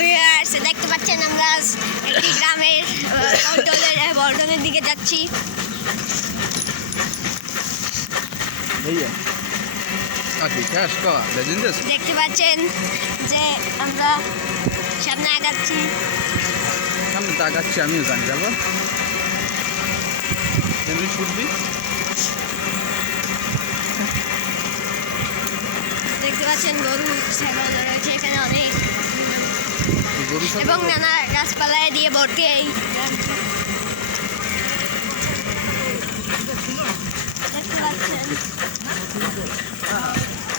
Viewers, দেখতে পাচ্ছেন আমরা একটি গ্রামের বল্টনের দিকে যাচ্ছি। দেখতে পাচ্ছেন যে আমরা সামনে আগাচ্ছি। আমিও জানি যাবো। দেখতে পাচ্ছেন গরু ছাগল রয়েছে এখানে অনেক, এবং নানা গাছপালায় দিয়ে ভর্তি এই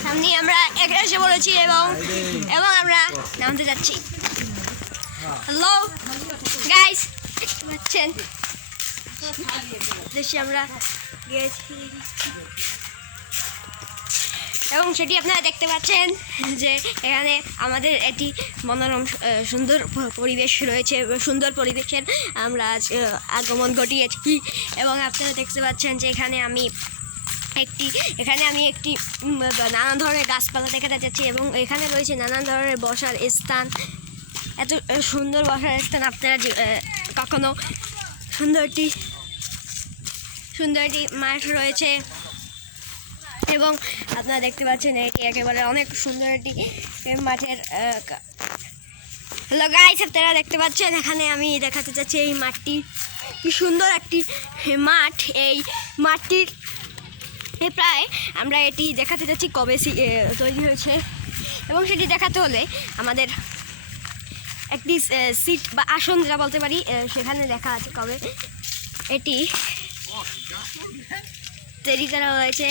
সামনে আমরা এসে পড়েছি এবং আমরা নামতে যাচ্ছি। হ্যালো গাইস, দেখতে পাচ্ছেন দেশে আমরা গিয়েছি এবং সেটি আপনারা দেখতে পাচ্ছেন যে এখানে আমাদের একটি মনোরম সুন্দর পরিবেশ রয়েছে। সুন্দর পরিবেশের আমরা আগমন ঘটিয়েছি এবং আপনারা দেখতে পাচ্ছেন যে এখানে আমি একটি নানান ধরনের গাছপালা দেখাতে যাচ্ছি এবং এখানে রয়েছে নানান ধরনের বসার স্থান। এত সুন্দর বসার স্থান আপনারা কখনো সুন্দর একটি মাঠ রয়েছে এবং আপনারা দেখতে পাচ্ছেন এটি একেবারে অনেক সুন্দর একটি মাঠের। হ্যালো গাইস, আপনারা দেখতে পাচ্ছেন এখানে আমি দেখাতে চাচ্ছি এই মাঠটি কি সুন্দর একটি মাঠ। এই মাঠটির প্রায় আমরা এটি দেখাতে চাচ্ছি কবে তৈরি হয়েছে এবং সেটি দেখাতে হলে আমাদের একটি সিট বা আসন যেটা বলতে পারি সেখানে দেখা আছে কবে এটি তৈরি করা হয়েছে।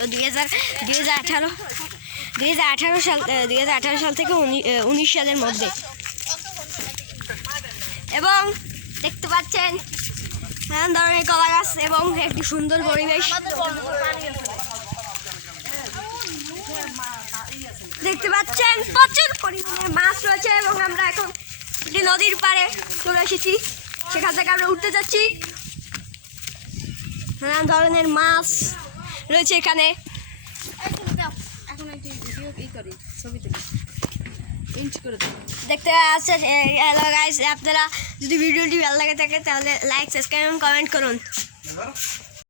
2018 সাল থেকে 19 সালের মধ্যে। এবং দেখতে পাচ্ছেন নানান ধরনের কলা গাছ এবং একটি সুন্দর পরিবেশ দেখতে পাচ্ছেন। প্রচুর পরিমাণে মাছ রয়েছে এবং আমরা এখন একটি নদীর পাড়ে চলে এসেছি, সেখান থেকে আমরা উঠতে যাচ্ছি। নানান ধরনের মাছ রয়েছে এখানে। দেখতে পাচ্ছেন। হ্যালো গাইস, আপনারা যদি ভিডিওটি ভালো লাগে থাকে তাহলে লাইক, সাবস্ক্রাইব এবং কমেন্ট করুন।